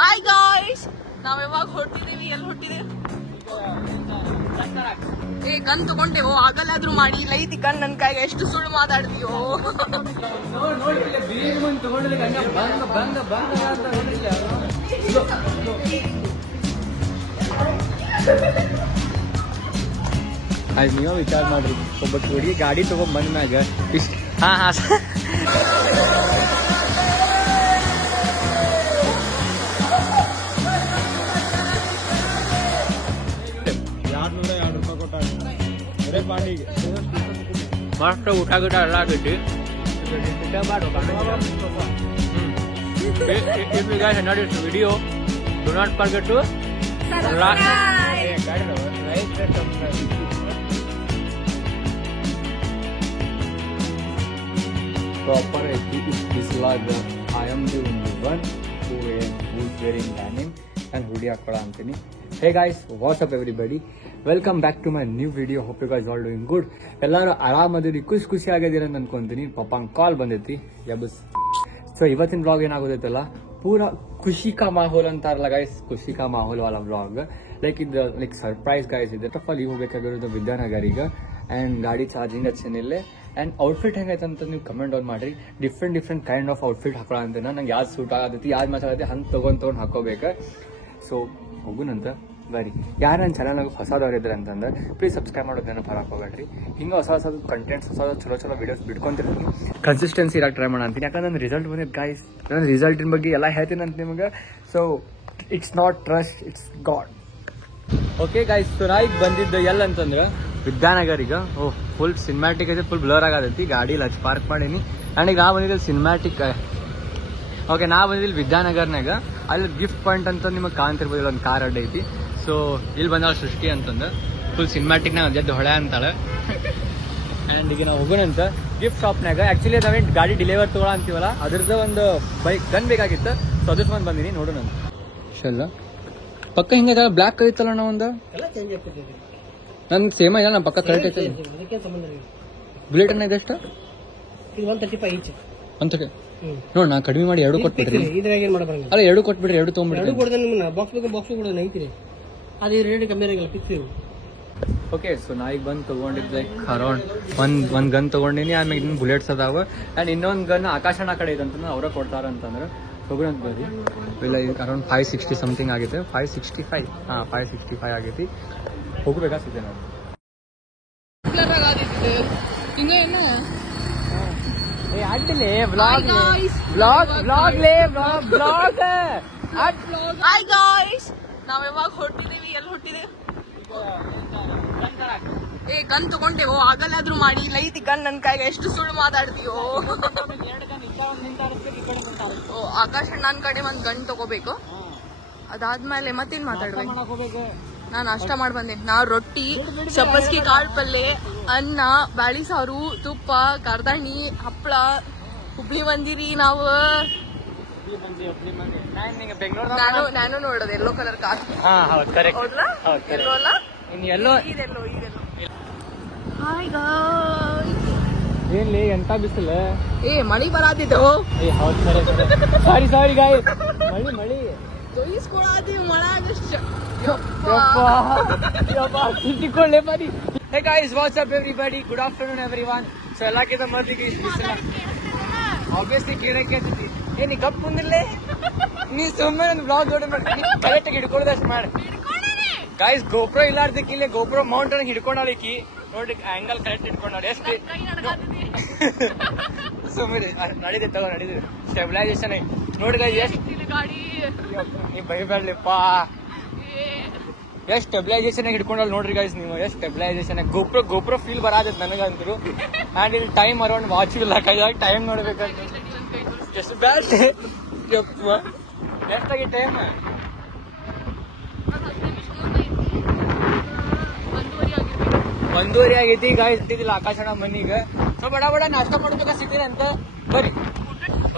Hi guys, ನಾವ್ ಯಾವಾಗ ಹೊರಟಿದೀವಿ? ಎಲ್ಲಿ ಹೊರಟಿದೀವಿ? ಏ ಗನ್ ತಗೊಂಡೇವೋ? ಆಗಲ್ಲಾದ್ರೂ ಮಾಡಿ ಲೈತಿ ಗನ್ ನನ್ ಕೈಗೆ. ಎಷ್ಟು ಸುಳ್ಳು ಮಾತಾಡ್ತೀಯೋ? ಅದು ನೀವು ವಿಚಾರ ಮಾಡ್ರಿ, ಒಬ್ಬ ಹುಡುಗಿ ಗಾಡಿ ತಗೊಂಡ್ ಬಂದ್ಮ್ಯಾಗ ಇಷ್ಟ. ಹಾ ಹಾ ಮಸ್ತ್ ಊಟ ಗಿಟ ಎಲ್ಲ ಆಗೈತಿ. If you guys enjoyed this video, do not forget to proper this vlog. I am the only one who is wearing denim and hoodie ಹಾಕೊಳ್ಳೋ ಅಂತೀನಿ. Hey guys, what's up everybody? Welcome back to my new video. Hope you guys all doing good. ಎಲ್ಲರೂ ಆರಾಮದಿರಿ, ಖುಷಿ ಆಗಿದ್ದೀರ ಅಂತ ಅನ್ಕೊಂತೀನಿ. ಪಪ್ಪಾಂಗ್ ಕಾಲ್ ಬಂದೈತಿ ಯಬಸ್. So ಇವತ್ತಿನ vlog ಏನಾಗೋದೈತಲ್ಲ, ಪೂರಾ ಖುಷಿ ಕಾ ಮಾಹೋಲ್ ಅಂತಾರಲ್ಲ ಗೈಸ್, ಖುಷಿ ಕಾ ಮಾಹೋಲ್ ವಾಲ ವ್ಲಾಗ್. ಲೈಕ್ ಸರ್ಪ್ರೈಸ್ ಗೈಸ್ ಇದೆ. ಟಫಲ್ಲಿ ಹೋಗ್ಬೇಕಾಗಿರೋದು ವಿದ್ಯಾನಗರಿಗೆ ಆ್ಯಂಡ್ ಗಾಡಿ ಚಾರ್ಜಿಂಗ್ ಹಚ್ಚೇನಿಲ್ಲೇ. ಆ್ಯಂಡ್ ಔಟ್ಫಿಟ್ ಹೆಂಗೈತಂತ ನೀವು ಕಮೆಂಟ್ ಆನ್ ಮಾಡಿರಿ. ಡಿಫ್ರೆಂಟ್ ಕೈಂಡ್ ಆಫ್ ಔಟ್ಫಿಟ್ ಹಾಕೊಳ್ಳೋ ಅಂತೀನ. ನಂಗೆ ಯಾವ್ದು ಸೂಟ್ ಆಗತೈತಿ, ಯಾವ್ದು ಮ್ಯಾಚ್ ಆಗತ್ತೆ ಹಂಗೆ ತೊಗೊಂಡು ಹಾಕೋಬೇಕು. ಸೊ ಹೋಗುನಂತ ಬರೀ. ಯಾರು ನನ್ನ ಚಾನಲ್ನಾಗ ಹೊಸದವ್ರು ಇದ್ರೆ ಅಂತಂದ್ರೆ ಪ್ಲೀಸ್ ಸಬ್ಸ್ಕ್ರೈಬ್ ಮಾಡೋದೇನೋ ಹಾಕೋಬೇಡ್ರಿ. ಹಿಂಗೆ ಹೊಸ ಕಂಟೆಂಟ್ಸ್, ಚಲೋ ವೀಡಿಯೋಸ್ ಬಿಟ್ಕೊಂತಿರ್ತೀನಿ. ಕನ್ಸಿಸ್ಟೆನ್ಸಿ ಇರಾಗಿ ಟ್ರೈ ಮಾಡೋಣ ಅಂತೀನಿ. ಯಾಕಂದ್ರೆ ನನ್ನ ರಿಸಲ್ಟ್ ಬಂದಿದ್ದು ಗೈಸ್. ನನ್ನ ರಿಸಲ್ಟಿನ ಬಗ್ಗೆ ಎಲ್ಲ ಹೇಳ್ತೀನಿ ಅಂತ ನಿಮಗೆ. So it's not trust, it's god. Okay guys, so ನಾ ಈಗ ಬಂದಿದ್ದು ಎಲ್ಲ ಅಂತಂದ್ರೆ ವಿದ್ಯಾನಗರಿಗೆ. ಫುಲ್ ಸಿನಿಮ್ಯಾಟಿಕ್ ಐತೆ, ಫುಲ್ ಬ್ಲರ್ ಆಗತೈತಿ. ಗಾಡಿ ಲಚ್ ಪಾರ್ಕ್ ಮಾಡೀನಿ. ಆ್ಯಂಡ್ ಈಗ ನಾ ಬಂದಿದ್ದಲ್ಲಿ ಸಿನಿಮ್ಯಾಟಿಕ್. ಓಕೆ, ನಾ ಬಂದಿದ್ದಲ್ಲಿ ವಿದ್ಯಾನಗರ್ನಾಗ. ಅಲ್ಲಿ ಗಿಫ್ಟ್ ಪಾಯಿಂಟ್ ಅಂತ ನಿಮಗೆ ಕಾಣ್ತಿರ್ಬೋದು, ಒಂದು ಕಾರ್ ಅಡ್ಡ ಐತಿ. ಸೊ ಇಲ್ಲಿ ಬಂದ ಸೃಷ್ಟಿ ಅಂತಂದು ಫುಲ್ ಸಿನಿಮ್ಯಾಟಿಕ್ನಾಗ ಜದ್ದು ಹೊಳೆ ಅಂತಾಳೆ. ಆ್ಯಂಡ್ ಈಗ ನಾವು ಹೋಗೋಣಂತ ಗಿಫ್ಟ್ ಶಾಪ್ನಾಗ. ಆ್ಯಕ್ಚುಲಿ ನಾವೇನು ಗಾಡಿ ಡೆಲಿವರ್ ತೊಗೊಳ ಅಂತೀವಲ್ಲ, ಅದ್ರದ್ದು ಒಂದು ಬೈಕ್ ಗನ್ ಬೇಕಾಗಿತ್ತು. ಸೊ ಅದ್ರ ಸಂಬಂಧ ಬಂದಿನಿ. ನೋಡೋಣ ಶಲ್ಲ ಪಕ್ಕ ಹಿಂಗ ಬ್ಲ್ಯಾಕ್ ಐತಲ್ಲ. ನಾವು ಒಂದು ನನ್ ಸೇಮ್ ಇಲ್ಲ, ನಮ್ಮ ಪಕ್ಕ ಕರೆಕ್ಟ್ ಐತೆ. ಬುಲೆಟ್ ಅನ್ನ ಇದೆಷ್ಟು? ನೋಡ್ ನಾ ಕಡಿಮೆ ಮಾಡಿ ಎರಡು ಕೊಟ್ಬಿಡ್ರಿ. ಅಲ್ಲ ಎರಡು ಕೊಟ್ಬಿಡ್ರಿ, ಎರಡು ತೊಗೊಂಡ್ಬಿಡ್ರಿ. ಓಕೆ, ಸೊ ನಾ ಈಗ ಬಂದು ತಗೊಂಡಿದ್ದು ಲೈಕ್ ಅರೌಂಡ್ ಒಂದ್ ಗನ್ ತಗೊಂಡಿನಿ. ಆಮೇಲೆ ಇನ್ನೊಂದು ಬುಲೆಟ್ಸ್ ಅದಾವ. ಆ್ಯಂಡ್ ಇನ್ನೊಂದು ಗನ್ ಆಕಾಶನ ಕಡೆ ಇದೆ ಅಂತ ಅವ್ರ ಕೊಡ್ತಾರ ಅಂತಂದ್ರೆ ಹೋಗೋಣ ಬರ್ರಿ. ಇಲ್ಲ ಈಗ ಅರೌಂಡ್ 560 ಸಮಥಿಂಗ್ ಆಗೈತೆ. 565 565 ಆಗೈತಿ. ಹೋಗ್ಬೇಕಾ ಸಿದ್ದೆ ನಾವು. ಹಾಯ್ ಗಾಯ್ಸ್, ನಾವ್ ಯಾವಾಗ ಹೊರಟಿದೀವಿ? ಎಲ್ಲಿ ಹೊರಟಿದೀವಿ? ಏ ಗನ್ ತಗೊಂಡೇವೋ? ಆಗಲ್ಲಾದ್ರೂ ಮಾಡಿ ಲೈತಿ ಗನ್ ನನ್ ಕೈಗೆ. ಎಷ್ಟು ಸುಳ್ಳು ಮಾತಾಡ್ತೀಯೋ? ಆಕಾಶ ನನ್ ಕಡೆ ಒಂದ್ ಗನ್ ತಗೋಬೇಕು. ಅದಾದ್ಮೇಲೆ ಮತ್ತೇನ್ ಮಾತಾಡ್ಬೇಕು? ನಾನ್ ನಾಷ್ಟ ಮಾಡಿ ಬಂದಿನಿ. ನಾವ್ ರೊಟ್ಟಿ, ಸಬ್ಬಸ್ಗಿ ಕಾಳು ಪಲ್ಲೆ, ಅನ್ನ, ಬ್ಯಾಳಿ ಸಾರು, ತುಪ್ಪ, ಕರ್ದಣ್ಣಿ, ಹಪ್ಪಳ. ಹುಬ್ಳಿ ಬಂದಿರಿ ನಾವು. ನಾನು ನೋಡೋದು ಯೆಲ್ಲೋ ಕಲರ್ ಕಾರ್. ಎಲ್ಲೋ ಅಲ್ಲ, ಇದೆಲ್ಲೋ. ಹಾಯ್ ಗಾಯ್ಸ್, ಏನ್ಲಿ ಎಂತ ಬಿಸಿಲು. ಏ ಮಳಿ ಬರಾತಿತ್ತು. ಸಾರಿ ಗಾಯ್ಸ್, ಮಳಿ ತೊಯಿಸ್ಕೊಳತೀವಿ ಮಳಾಗಷ್ಟ. Hey guys, what's up everybody? Good afternoon everyone. So ಎಲ್ಲಕ್ಕಿಂತ ಮೊದಲಿಗೆ ಆಬ್ವಿಯಸ್ಲಿ ಕೇಳಕ್ಕೆ ಏನಿ ಗಪ್ ಮುಂದಿಲ್ಲೇ ನೀ ಸುಮ್ಮನೆ ಒಂದು ಬ್ಲಾಗ್ ದೊಡ್ಡ ಕರೆಕ್ಟಾಗಿ ಹಿಡ್ಕೊಳ್ಳೋದಷ್ಟು ಮಾಡಿ ಗೈಸ್. ಗೋಪ್ರೋ ಇಲ್ಲಾರ್ದಕ್ಕೆ ಇಲ್ಲಿ ಗೋಪ್ರೋ ಮೌಂಟ್ ಅನ್ನ ಹಿಡ್ಕೊಂಡಾಳಿಕಿ ನೋಡಿ, ಆಂಗಲ್ ಕರೆಕ್ಟ್ ಹಿಡ್ಕೊಂಡಾಳಿ. ಎಷ್ಟು ಸುಮ್ಮನೆ ನಡೀದೆ ತಗೋ, ನಡೀದೆ. ಸ್ಟೆಬಿಲೈಸೇಷನ್ ನೋಡಿ ಗೈಸ್. ಎಷ್ಟು ನೀವು ಬೈಬೇಡ್ಲಿಪ್ಪ. ಎಷ್ಟು ಸ್ಟೆಬಿಲೈಸೇಷನ್ ಹಿಡ್ಕೊಂಡಲ್ಲಿ ನೋಡ್ರಿ ಗೈಸ್ ನೀವು. ಎಷ್ಟು ಸ್ಟೆಬಿಲೈಸೇಷನ್ ಗೋಪ್ರೋ ಫೀಲ್ ಬರಾದೈತೆ ನನಗಂತರು. ಆ್ಯಂಡ್ ಇಲ್ಲಿ ಟೈಮ್ ಅರೌಂಡ್ ವಾಚ್ ಇಲ್ಲ ಕೈಯಾಗಿ. ಟೈಮ್ ನೋಡ್ಬೇಕಂತ ಎಷ್ಟು ಬ್ಯಾಡ್. ಎಷ್ಟಾಗಿ ಟೈಮ್? 1:30 ಆಗೈತಿ ಗಾಯ್ಸ್. ಇಟ್ಟಿದ್ದಿಲ್ಲ ಆಕಾಶಣ ಮನಿಗೆ. ಸೊ ಬಡ ನಾಷ್ಟ ಮಾಡ್ಬೇಕಾ ಸಿಗ್ತೀನಿ ಅಂತ ಬರ್ರಿ.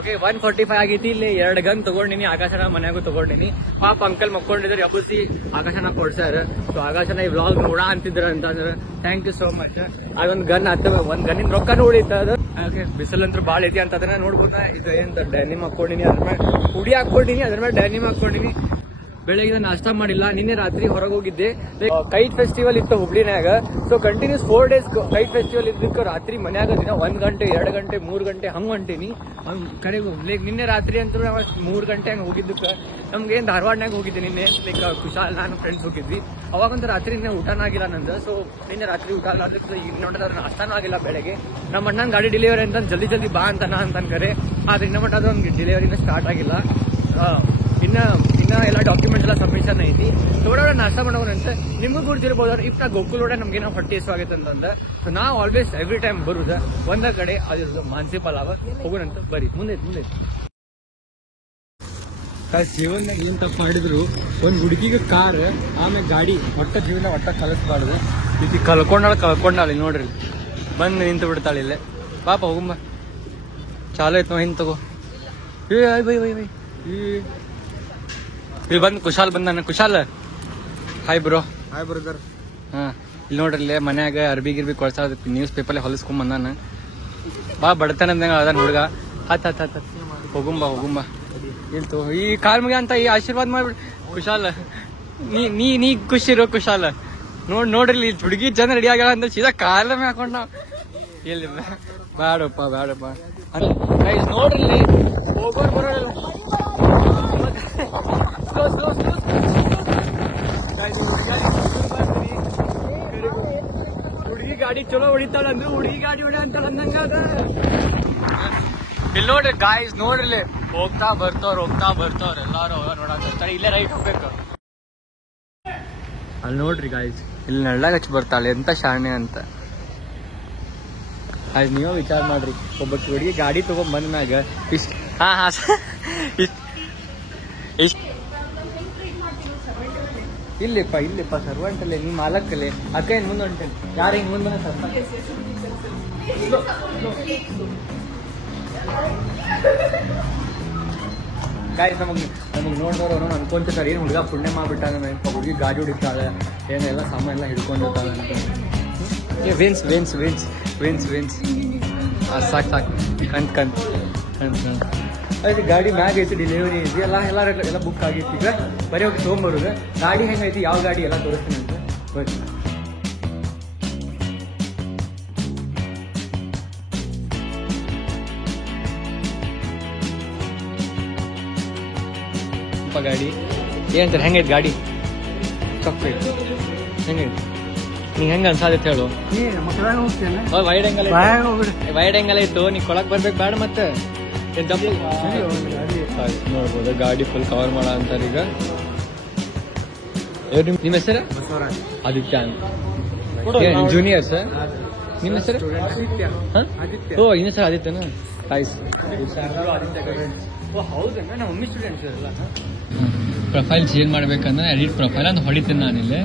ಓಕೆ, 1:45 ಆಗೈತಿ. ಇಲ್ಲಿ 2 ಗನ್ ತಗೊಂಡಿನಿ. ಆಕಾಶನ ಮನ್ಯಾಗೂ ತಗೊಂಡಿನಿ. ಪಾಪ ಅಂಕಲ್ ಮಕ್ಕೊಂಡಿದ್ರೆ ಎಬ್ಬಸಿ ಆಕಾಶನ ಕೊಡ್ಸಾರ. ಸೊ ಆಕಾಶನ ಈ ವ್ಲಾಗ್ ನೋಡ ಅಂತಿದ್ರ ಅಂತಂದ್ರೆ ಥ್ಯಾಂಕ್ ಯು ಸೋ ಮಚ್. ಅದೊಂದು ಗನ್ ಒಂದ್ ಗನ್ನಿನ ರೊಕ್ಕನೂ ಉಳಿತ. ಅದು ಓಕೆ ಬಿಸಿಲಂತ್ರ ಭಾಳ ಐತಿ ಅಂತ ಅದನ್ನ ನೋಡ್ಬೋದ. ಇದು ಏನಂತ ಡೆನಿಮ್ ಹಾಕೊಂಡಿನಿ, ಅದ್ರ ಮೇಲೆ ಹುಡಿ ಹಾಕೊಂಡಿನಿ, ಅದ್ರ ಮೇಲೆ ಡೆನಿಮ್ ಹಾಕೊಂಡಿನಿ. ಬೆಳಗ್ಗೆ ನಾಷ್ಟ ಮಾಡಿಲ್ಲ. ನಿನ್ನೆ ರಾತ್ರಿ ಹೊರಗೆ ಹೋಗಿದ್ದೆ. ಕೈಟ್ ಫೆಸ್ಟಿವಲ್ ಇತ್ತು ಹುಬ್ಳಿನ್ಯಾಗ. So continuous 4 days kite festival ಇದ್ದಕ್ಕೆ ರಾತ್ರಿ ಮನ್ಯಾಗ ದಿನ 1 ಗಂಟೆ 2 ಗಂಟೆ 3 ಗಂಟೆ ಹಂಗ ಹೊಂಟೀನಿ. ಕರೆಗೂ ಲೈಕ್ ನಿನ್ನೆ ರಾತ್ರಿ ಅಂತೂ 3 ಗಂಟೆ ಹಂಗೆ ಹೋಗಿದ್ದಕ್ಕೆ ನಮ್ಗೆ ಏನ್ ಧಾರವಾಡನಾಗ ಹೋಗಿದ್ದೆ ನಿನ್ನೆ. ಲೈಕ್ ಕುಶಾಲ್ ನಾನು ಫ್ರೆಂಡ್ಸ್ ಹೋಗಿದ್ವಿ. ಅವಾಗಂತೂ ರಾತ್ರಿ ನಿನ್ನೆ ಊಟನೂ ಆಗಿಲ್ಲ ನಂದು. ಸೊ ನಿನ್ನೆ ರಾತ್ರಿ ಊಟ ಆಗ್ಲಾರ್ದಕ್ಕೆ ಈಗ ನೋಡಿದ್ರೆ ನಾಷ್ಟನೂ ಆಗಿಲ್ಲ. ಬೆಳಗ್ಗೆ ನಮ್ಮ ಅಣ್ಣನ ಗಾಡಿ ಡೆಲಿವರಿ ಅಂತ ಜಲ್ದಿ ಬಾ ಅಂತಾನ ಅಂತನ್ಕರೆ. ಆದ್ರೆ ಇನ್ನ ಮಟ್ಟ ಒಂದು ಡೆಲಿವರಿನ ಸ್ಟಾರ್ಟ್ ಆಗಿಲ್ಲ. ಇನ್ನ ಎಲ್ಲ ಡಾಕ್ಯುಮೆಂಟ್ಸ್ ಎಲ್ಲ ಸಬ್ಮಿಷನ್ ಐತಿ. ಥೋಡಾ ನಾಷ್ಟ ಮಾಡೋಣಂತ. ನಿಮಗೂ ಗುರ್ತಿರ್ಬೋದು ಇಫ್ ನಾ ಗೋಕುಲೋಡ ನಮ್ಗೆ ಏನೋ ಹೊಟ್ಟೆ ಇಷ್ಟವಾಗೈತೆ ಅಂತಂದ. ಸೊ ನಾ ಆಲ್ವೇಸ್ ಎವ್ರಿ ಟೈಮ್ ಬರುದ ಒಂದ ಕಡೆ ಅದಿರೋದು ಮಾನಸಿ ಪಲಾವ. ಹೋಗೋಣಂತ ಬರ್ರಿ. ಮುಂದೆ ಜೀವನದಾಗ ಏನ್ ತಪ್ಪು ಮಾಡಿದ್ರು ಒಂದ್ ಹುಡುಗಿಗೆ ಕಾರ್ ಆಮೇಲೆ ಗಾಡಿ ಒಟ್ಟ ಜೀವನ ಒಟ್ಟ ಕಲಿಸ್ಬಾರ್ದು. ಇದು ಕಳ್ಕೊಂಡಾಳಿ ನೋಡ್ರಿ. ಬಂದು ನಿಂತು ಬಿಡ್ತಾಳೆ ಇಲ್ಲೇ. ಪಾಪ ಹೋಗುಂಬ ಚಾಲು ಐತ್ ಹಿಂದ್ ತಗೋ. ಬೈ ಇಲ್ಲಿ ಬಂದು ಕುಶಾಲ್ ಬಂದಾನ. Kushal hi bro. Hi brother. ಹಾ ಇಲ್ಲಿ ನೋಡ್ರಿ ಮನ್ಯಾಗ ಅರ್ಬಿ ಗಿರ್ಬಿ ಕೊಡ್ಸಾ ನ್ಯೂಸ್ ಪೇಪರ್ ಹೊಲಿಸ್ಕೊಂಡ್ ಬಂದಾನ. ಬಾ ಬಡತನ ಅದಾನ ಹುಡುಗ. ಹತ್ ಹೋಗುಂಬ ಇಲ್ತು ಈ ಕಾಲ್ ಮುಗಿ ಅಂತ ಈ ಆಶೀರ್ವಾದ ಮಾಡ್ಬಿಡ್ ಕುಶಾಲ್. ನೀ ಖುಷಿರೋ ಕುಶಾಲ್. ನೋಡ್ರಿ ಹುಡುಗಿ ಜನ ರೆಡಿ ಆಗ್ಯಾಳ ಅಂತ ಸೀದಾ ಕಾಲ ಮೇ ಹಾಕೊಂಡ್ ನಾವ್ ಇಲ್ಲಿ ಬ್ಯಾಡಪ್ಪ ನೋಡ್ರಿ ಹೋಗೋರ್ ಬರೋಲ್ಲ. ಹುಡುಗಿ ಗಾಡಿ ಚಲೋ ಹೊಡಿತಾಳ ಅಂದ್ರೆ ಹುಡುಗಿ ಗಾಡಿ ಹೊಡಿ ಅಂತ ಅಂದಂಗ. ಇಲ್ಲಿ ನೋಡ್ರಿ ಗಾಯ್ಸ್ ನೋಡ್ರಿ ಹೋಗ್ತಾ ಬರ್ತವ್ರ ಎಲ್ಲಾರು ನೋಡಕ್ ಇಲ್ಲೇ ರೈಟ್ ಹೋಗ್ಬೇಕು. ಅಲ್ಲಿ ನೋಡ್ರಿ ಗಾಯ್ಸ್ ಇಲ್ಲಿ ನಳ್ಳಾಗ ಹಚ್ಚಿ ಬರ್ತಾಳೆ ಎಂತ ಶಾಣೆ ಅಂತ. ಆಯ್ತು ನೀವೇ ವಿಚಾರ ಮಾಡ್ರಿ. ಒಬ್ಬ ಹುಡುಗಿ ಗಾಡಿ ತಗೊಂಡ್ ಬಂದ ಮ್ಯಾಗ ಇಷ್ಟ ಇಲ್ಲಿಪ್ಪ ಸರ್ವಂಟಲ್ಲೇ ನೀ ಮಾಲಕ್ಕಲ್ಲೇ ಅಕ್ಕ ಏನ್ ಮುಂದೆ ಹೊಂಟೇನೆ. ಯಾರು ಹಿಂಗ್ ಮುಂದೆ ಗಾಡಿ ನಮಗ್ ನೋಡ್ದವ್ರು ಅನ್ಕೊಂತಾರೆ ಏನ್ ಹುಡುಗ ಪುಣ್ಯ ಮಾಡ್ಬಿಟ್ಟಾಗ ಹುಡುಗಿ ಗಾಡಿ ಹೊಡಿತಾಳೆ ಏನೆಲ್ಲ ಸಾಮಾನ್ ಎಲ್ಲ ಹಿಡ್ಕೊಂಡಿರ್ತಾಳೆ ಅಂತ. ವೇನ್ಸ್ ಸಾಕು ಕಂತ್ ಅದಕ್ಕೆ ಗಾಡಿ ಮ್ಯಾಗ ಐತಿ ಡೆಲಿವರಿ ಐತಿ ಎಲ್ಲ ಬುಕ್ ಆಗೈತಿ. ಈಗ ಬರೀ ಹೋಗಿ ತೊಗೊಂಬರುದು. ಗಾಡಿ ಹೆಂಗೈತಿ ಯಾವ ಗಾಡಿ ಎಲ್ಲ ತೋರಿಸ್ತೀನಿ ಅಂತ ಬರ್ರಿ. ಗಾಡಿ ಏನಂತಾರೆ ಹೆಂಗೈತಿ ಗಾಡಿ ಚಾಕ್ಲೇಟ್ ಹೆಂಗೈತಿ ನೀ ಹೆಂಗ ಅನ್ಸಾದೈತೆ ಹೇಳು. ವೈಡ್ ಎಂಗಲ್ ಇತ್ತು ನೀ ಕೊಳಕ್ ಬರ್ಬೇಕು ಬೇಡ ಮತ್ತೆ ನೋಡ್ಬೋದು. ಗಾಡಿ ಫುಲ್ ಕವರ್ ಮಾಡ ಅಂತಾರೆ ಈಗ. ನಿಮ್ಮ ಹೆಸರು ಆದಿತ್ಯ ಅಂತ ಜೂನಿಯರ್ ಸರ್. ನಿಮ್ಮ ಹೆಸರು ಓ ಇನ್ನ ಸರ್ ಆದಿತ್ಯನ ಕಾಯ್ಸ್. ಹೌದಾ ನಮ್ಮ ಮಮ್ಮಿ ಸ್ಟೂಡೆಂಟ್ಸ್ ಎಲ್ಲ. ಪ್ರೊಫೈಲ್ ಚೇಂಜ್ ಮಾಡ್ಬೇಕಂದ್ರೆ ಎಡಿಟ್ ಪ್ರೊಫೈಲ್ ಅಂತ ಹೊಡಿತೀನಿ ನಾನಿಲ್ಲಿ.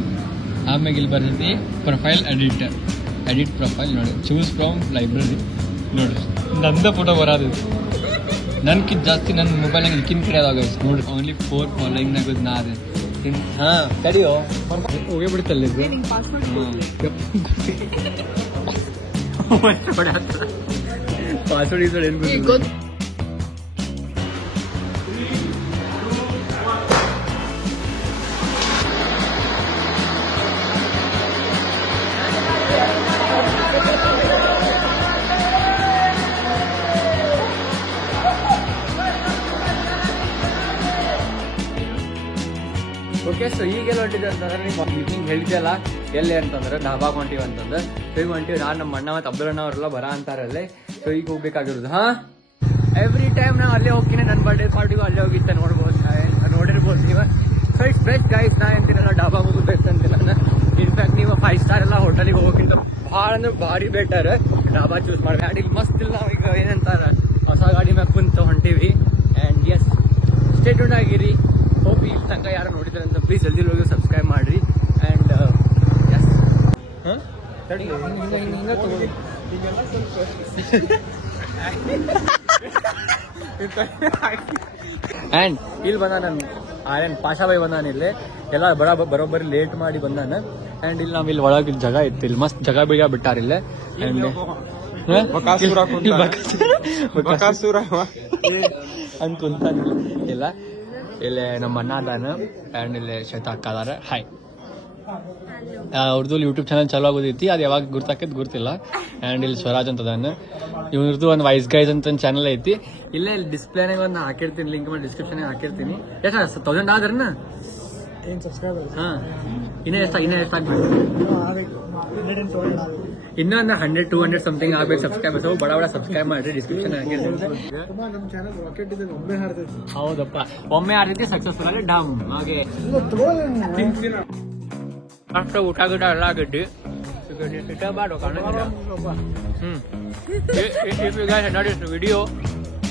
ಆಮೇಲೆ ಇಲ್ಲಿ ಬರ್ತೈತಿ ಪ್ರೊಫೈಲ್ ಎಡಿಟ್ ಪ್ರೊಫೈಲ್ ನೋಡಿ ಚೂಸ್ ಫ್ರಮ್ ಲೈಬ್ರರಿ ನೋಡ್ರಿ ನಂದ ಫೋಟೋ ಬರೋದು. ನನ್ಕಿಂತ ಜಾಸ್ತಿ ನನ್ನ ಮೊಬೈಲ್ನಾಗ ಇದಕ್ಕಿಂತ ಕಡೆಯಾದಾಗ ನೋಡಿ ಓನ್ಲಿ 4 ಫಾಲೋಯಿಂಗ್ನಾಗ ನಾ ಅದೇ. ಹಾ ಸರಿಯೋ ಹೋಗೇ ಬಿಡ್ತಲ್ಲ ಇದು ಪಾಸ್ವರ್ಡ್ ಏನ್ ಗೊತ್ತು. ಓಕೆ ಸೊ ಈಗೆಲ್ಲ ಹೊಂಟಿದೆ ಅಂತಂದ್ರೆ ನೀವು ಈವ್ನಿಂಗ್ ಹೇಳಿದ್ದೆಲ್ಲ ಎಲ್ಲಿ ಅಂತಂದ್ರೆ ಢಾಬಾಗ್ ಹೊಂಟಿವಿ ಅಂತಂದ್ರೆ. ಸೊ ಈಗ ಹೊಂಟಿವಿ ನಾನು ನಮ್ಮ ಅಣ್ಣ ಮತ್ತು ಅಬ್ದುಲ್ ಅಣ್ಣ ಅವರೆಲ್ಲ ಬರ ಅಂತಾರಲ್ಲೇ. ಸೊ ಈಗ ಹೋಗ್ಬೇಕಾಗಿರೋದು. ಹಾ ಎವ್ರಿ ಟೈಮ್ ನಾವು ಅಲ್ಲೇ ಹೋಗ್ತೀನಿ. ನನ್ನ ಬರ್ಡೇ ಪಾರ್ಟಿಗೂ ಅಲ್ಲೇ ಹೋಗಿದ್ದೆ ನೋಡಿರ್ಬೋದು ನೀವು. So it's best guys. ನಾ ಅಂತೀನಲ್ಲ ಢಾಬಾಗ್ ಹೋಗೋದು ಬೆಸ್ಟ್ ಅಂತೀನಿ ನಾನು. ಇನ್ಫ್ಯಾಕ್ಟ್ ನೀವು 5 ಸ್ಟಾರ್ ಎಲ್ಲ ಹೋಟೆಲಿಗೆ ಹೋಗೋಕ್ಕಿಂತ ಭಾಳ ಅಂದ್ರೆ ಭಾರಿ ಬೆಟರ್ ಢಾಬಾ ಚೂಸ್ ಮಾಡಿ. ಗಾಡಿ ಮಸ್ತ್ ಇಲ್ಲ ಈಗ ಏನಂತಾರ ಹೊಸ ಗಾಡಿ ಮ್ಯಾಗ ಕುಂತ ಹೊಂಟಿವಿ. ಆ್ಯಂಡ್ ಎಸ್ ಸ್ಟೇ ಟ್ಯೂನ್ ಆಗಿರಿ. ಹೋಪ್ ಈ ತನಕ ಯಾರು ನೋಡಿದ್ರೆ ಅಂತ ಪ್ಲೀಸ್ ಜಲ್ದಿ ಹೋಗಿ ಸಬ್ಸ್ಕ್ರೈಬ್ ಮಾಡ್ರಿ. ಆ್ಯಂಡ್ ಎಸ್ ಹಿಂಗ ತಗೋರಿ ಆ್ಯಂಡ್ ಇಲ್ಲಿ ಬಂದ ನನ್ನ ಆರ್ಯನ್ ಪಾಷಾಬಾಯಿ ಬಂದಾನ. ಇಲ್ಲಿ ಎಲ್ಲ ಬರೋಬ್ಬರಿ ಲೇಟ್ ಮಾಡಿ ಬಂದಾನ. ಆ್ಯಂಡ್ ಇಲ್ಲಿ ನಾವ್ ಇಲ್ಲಿ ಒಳಗೆ ಜಾಗ ಇತ್ತು. ಇಲ್ಲಿ ಮಸ್ತ್ ಜಾಗ ಬಿಟ್ಟಾರ ಇಲ್ಲೇ. ಆ್ಯಂಡ್ ಅನ್ಕೊಂತ ಇಲ್ಲ ಇಲ್ಲಿ ನಮ್ಮ ಅಣ್ಣ ಅದಾನ ಆ್ಯಂಡ್ ಇಲ್ಲಿ ಶ್ವೇತಾ ಅಕ್ಕ ಅದಾರ. ಹಾಯ್. ಅವ್ರದ್ದು ಯೂಟ್ಯೂಬ್ ಚಾನಲ್ ಚಾಲು ಆಗೋದೈತಿ, ಅದು ಯಾವಾಗ ಗುರ್ತಾಕೈತಿ ಗೊತ್ತಿಲ್ಲ. ಆ್ಯಂಡ್ ಇಲ್ಲಿ ಸ್ವರಾಜ್ ಅಂತ ಅದಾನ. ಇವ್ರದ್ದು ಒಂದು ವೈಸ್ ಗೈಸ್ ಅಂತ ಒಂದು ಚಾನಲ್ ಐತಿ. ಇಲ್ಲೇ ಡಿಸ್ಪ್ಲೇನಾಗ ಒಂದು ಹಾಕಿರ್ತೀನಿ, ಲಿಂಕ್ ಮಾಡಿ ಡಿಸ್ಕ್ರಿಪ್ಷನ್ ಹಾಕಿರ್ತೀನಿ. ಎಷ್ಟು 1000 ಆದ್ರನ ಹಾ ಇನ್ನೂ ಎಷ್ಟು ಆಗ್ಬೇಕು? ಇನ್ನೊಂದು 100-200 ಸಮಥಿಂಗ್ ಆಗ್ಬೇಕು ಸಬ್ಸ್ಕ್ರೈಬರ್ಸ್. ಬಡ ಬಡ ಸಬ್ಸ್ಕ್ರೈಬ್ ಮಾಡ್ರಿ, ಡಿಸ್ಕ್ರಿಪ್ಷನ್ ಹಾಕಿರ್ತೀನಿ. ಹೌದಪ್ಪ, ಒಮ್ಮೆ ಆ ರೀತಿ ಸಕ್ಸಸ್ಫುಲ್ ಆಗಿ ಡಮ್ ಹಾಗೆ ಅಷ್ಟು ಊಟ ಗಿಟ ಎಲ್ಲ ಆಗಿದ್ದಿ ಬಾಡು ಕಾಣಿಲ್ಲ. If you guys enjoyed this video,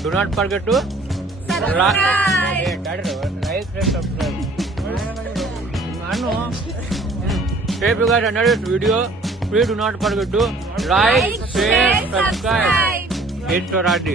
do not forget to like and subscribe. If you guys enjoyed this video, please do not forget to like, share, subscribe. It's Swaraj.